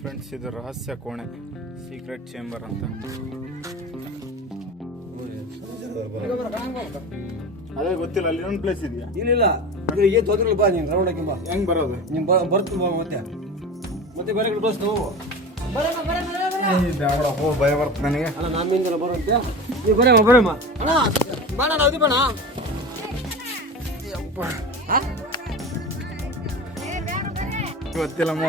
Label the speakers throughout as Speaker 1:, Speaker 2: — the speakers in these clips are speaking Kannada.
Speaker 1: ಫ್ರೆಂಡ್ಸ್ ಇದು ರಹಸ್ಯ ಕೋಣೆ. ಸೀಕ್ರೆಟ್ ಚೇಂಬರ್ ಅಂತ. ಅದೇ ಗೊತ್ತಿಲ್ಲ ಅಲ್ಲಿ ಇನ್ನೊಂದು ಪ್ಲೇಸ್ ಇದೆಯಾ?
Speaker 2: ಇಲ್ಲ ಏನು ತೊಂದ್ರೆ ಬಾ ನೀನು ರೌಂಡ್ ಹಾಕಿ ಬಾ.
Speaker 1: ಹೆಂಗ್ ಬರೋದು?
Speaker 2: ನೀನು ಬರ್ತು ಬಾ ಮತ್ತೆ. ಮತ್ತೆ ಬೇರೆ ಕಡೆ ಬಸ್ ನಾವು
Speaker 1: ಭಯ ಬರ್ತ ನನಗೆ.
Speaker 2: ಅಣ್ಣ ನಮ್ಮಿಂದ ಬರುತ್ತೆ ನೀವು ಬರೇಮ್ಮ ಬರೇಮ್ಮ ಅಣ್ಣ ಬಾಣ ನಾವು ಬಾಣ
Speaker 1: ಗೊತ್ತಿಲ್ಲ ಮೋ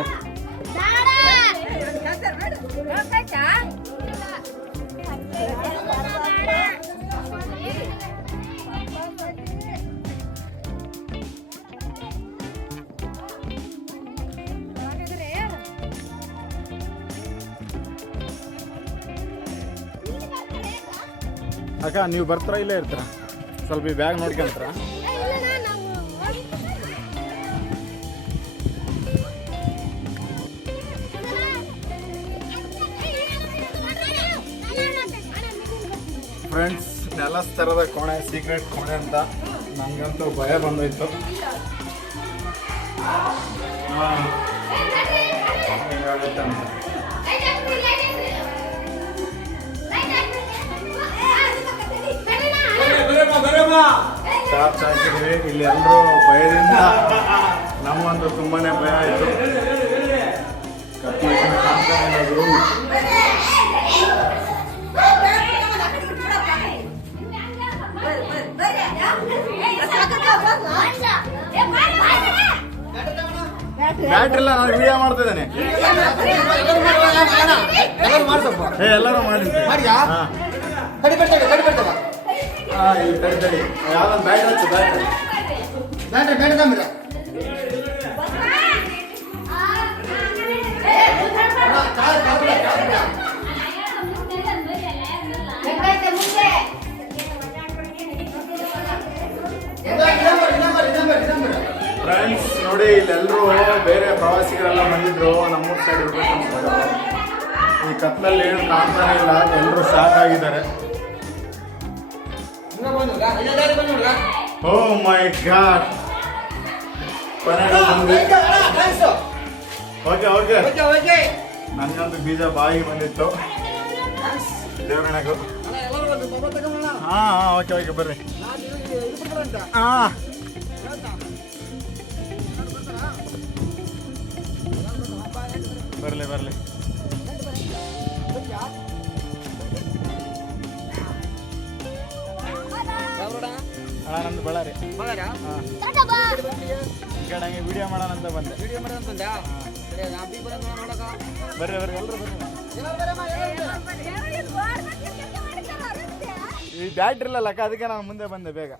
Speaker 1: ಅಕ್ಕ ನೀವು ಬರ್ತೀರಾ ಇಲ್ಲೇ ಇರ್ತೀರಾ? ಸ್ವಲ್ಪ ಈ ಬ್ಯಾಗ್ ನೋಡ್ಕೊಂತಾರ? ಫ್ರೆಂಡ್ಸ್ ನೆಲಸ್ ಥರದ ಕೋಣೆ ಸೀಕ್ರೆಟ್ ಕೋಣೆ ಅಂತ ನನಗಂತೂ ಭಯ ಬಂದಿತ್ತು ಟಾರ್ಚ್ ಹಾಕಿದ್ವಿ. ಇಲ್ಲಿ ಎಲ್ಲರೂ ಭಯದಿಂದ ನಮಗಂತೂ ತುಂಬಾನೇ ಭಯ ಆಯಿತು. ಇಲ್ಲ ಕಾಣ್ತಾನೆ ಬ್ಯಾಟ್ರಿ ಇಲ್ಲ ನಾನು ವಿಡಿಯೋ ಮಾಡ್ತಿದ್ದೇನೆ.
Speaker 2: ಎಲ್ಲರೂ ಮಾಡ್ಸಪ್ಪ.
Speaker 1: ಏ ಎಲ್ಲರೂ ಮಾಡಿ.
Speaker 2: ಮಾಡಿಯಾ? ಕಡಿ ಬರ್ತವೆ ಕಡಿ
Speaker 1: ಹಾ, ಬ್ಯಾಟ್ರಿ ಹಚ್ಚು ಬ್ಯಾಟ್ರಿ
Speaker 2: ಬೇಡ
Speaker 1: ಫ್ರೆಂಡ್ಸ್ ನೋಡಿ ಇಲ್ಲೆಲ್ಲರೂ ಬೇರೆ ಪ್ರವಾಸಿಗರೆಲ್ಲ ಬಂದಿದ್ರು ನಮ್ಮೂರ್ ಸೈಡ್ ಇರ್ಬೇಕು. ಈ ಕತ್ತಲಲ್ಲಿ ಏನು ಕಾಣ್ತಾನೆ ಇಲ್ಲ ಎಲ್ಲರೂ ಸಾಕಾಗಿದ್ದಾರೆ oh my god. Okay okay ನನಗಂತೂ ಬೀಜ ಬಾಯಿ ಬಂದಿತ್ತು. ದೇವರಣೆಗೂ ಹಾ ಹಾ ಓಕೆ ಓಕೆ ಬರ್ರಿ. ಹಾ. ಬರಲಿ ಬರಲಿ. ಅಣ್ಣ ನಂದು ಬಳ್ಳಾರಿ. ಹಾಂ. ಈ ಕಡೆ ಹಂಗೆ ವಿಡಿಯೋ ಮಾಡೋಣ ಅಂತ ಬಂದೆ. ಬರ್ರಿ ಬರ್ರಿ ಎಲ್ಲರೂ ಬರ್ರಿ. ಈ ಬ್ಯಾಟ್ರಿ ಇಲ್ಲ ಅಕ್ಕ ಅದಕ್ಕೆ ನಾನು ಮುಂದೆ ಬಂದೆ ಬೇಗ.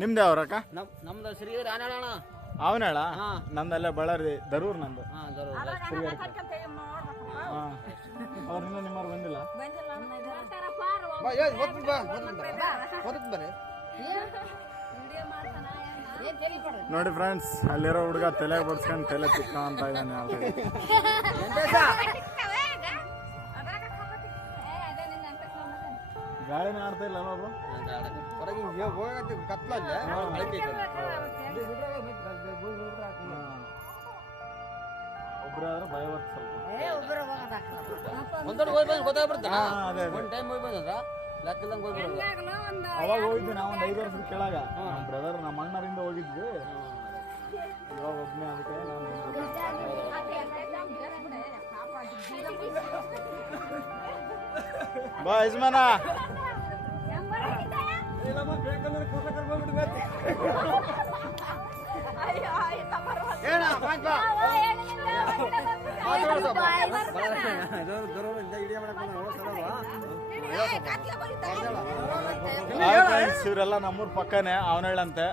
Speaker 1: ನಿಮ್ದು ಯಾವ್ರ ಅಕ್ಕ?
Speaker 2: ನಮ್ದು ಶ್ರೀ ಆನಳಣ
Speaker 1: ಅವನಳ
Speaker 2: ಹಾ.
Speaker 1: ನಂದಲ್ಲೇ ಬಳ್ಳಾರಿ ದರೂರ್ ನಂದು. ಅವ್ರಿಂದ ನಿಮ್ಮವ್ರು ಬಂದಿಲ್ಲ? ನೋಡಿ ಫ್ರೆಂಡ್ಸ್ ಅಲ್ಲಿರೋ ಹುಡುಗ ತಲೆ ಬಡ್ಸ್ಕೊಂಡು ತಲೆ ತಿಕ್ಕ ಅಂತ ಇದ್ದಾನೆ ಗಾಳಿನ ಆಡ್ತಾ ಇಲ್ಲ ಬಾಬು
Speaker 2: ಹೊರಗೆ ಹಿಂಗೆ ಹೋಗತ್ತೆ ಕತ್ಲಲ್ಲೇ
Speaker 1: ಒಬ್ಬರಾದ್ರೆ ಭಯ ಬರ್ತದೆ ಸ್ವಲ್ಪ.
Speaker 2: ಒಂದೊಂದು ಹೋಗಿ ಬಂದು ಗೊತ್ತಾಗ್ಬಿಡ್ತಾ
Speaker 1: ಹಾ, ಅದೇ ಅದೇ.
Speaker 2: ಒಂದು ಟೈಮ್ ಹೋಗಿ ಬಂದ್ರ ಲೆಕ್ಕದಂಗೆ ಹೋಗಿ ಬರೋದು
Speaker 1: ಅವಾಗ ಹೋಗಿದ್ವಿ ನಾವು ಒಂದು ಐದು ವರ್ಷದ ಕೆಳಗ. ನಮ್ಮ ಬ್ರದರ್ ನಮ್ಮ ಅಣ್ಣರಿಂದ ಹೋಗಿದ್ವಿ. ಇವಾಗ ಒಬ್ಬನೇ ಅದಕ್ಕೆ ನಾನು. ಬಾ ಯಜಮಾನ. ಇವರೆಲ್ಲ ನಮ್ಮೂರ್ ಪಕ್ಕನೇ ಅವನಳ್ಳಂತೆ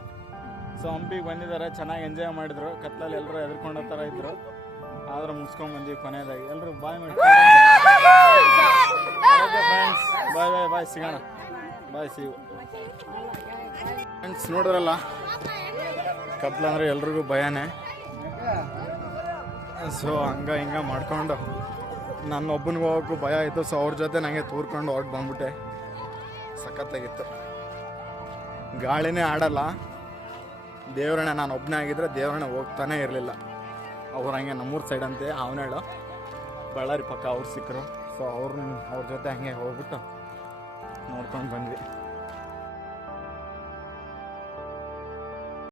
Speaker 1: ಸೊ ಹಂಪಿಗೆ ಬಂದಿದ್ದಾರೆ ಚೆನ್ನಾಗಿ ಎಂಜಾಯ್ ಮಾಡಿದ್ರು. ಕತ್ಲಲ್ಲಿ ಎಲ್ಲರೂ ಎದ್ರಕೊಂಡ ಥರ ಇದ್ರು. ಆದ್ರೆ ಮುಗಿಸ್ಕೊಂಡ್ ಬಂದ್ವಿ ಕೊನೆಯದಾಗಿ. ಎಲ್ಲರೂ ಬಾಯ್ ಮಾಡಿ. ಬಾಯ್ ಬಾಯ್ ಬಾಯ್ ಸಿಗೋಣ. ಬಾಯ್ ಸಿ ಫ್ರೆಂಡ್ಸ್ ನೋಡಿದ್ರಲ್ಲ? ಕತ್ಲಂದ್ರೆ ಎಲ್ರಿಗೂ ಭಯನೇ. ಸೊ ಹಂಗ ಹಿಂಗ ಮಾಡ್ಕೊಂಡು ನನ್ನ ಒಬ್ಬನಿಗೆ ಹೋಗೋಕ್ಕೂ ಭಯ ಆಯಿತು ಸೊ ಅವ್ರ ಜೊತೆ ನನಗೆ ತೂರ್ಕೊಂಡು ಹೊರಟು ಬಂದ್ಬಿಟ್ಟೆ. ಸಖತ್ತಾಗಿತ್ತು. ಗಾಳಿನೇ ಆಡಲ್ಲ. ದೇವ್ರಣ್ಣ ನಾನು ಒಬ್ಬನೇ ಆಗಿದ್ರೆ ದೇವ್ರಣ್ಣ ಹೋಗ್ತಾನೆ ಇರಲಿಲ್ಲ. ಅವ್ರು ಹಂಗೆ ನಮ್ಮೂರ ಸೈಡ್ ಅಂತೆ ಅವನೇಳು ಬಳ್ಳಾರಿ ಪಕ್ಕ ಅವ್ರು ಸಿಕ್ಕರು ಸೊ ಅವ್ರನ್ನ ಅವ್ರ ಜೊತೆ ಹಂಗೆ ಹೋಗ್ಬಿಟ್ಟು ನೋಡ್ಕೊಂಡು ಬಂದ್ವಿ.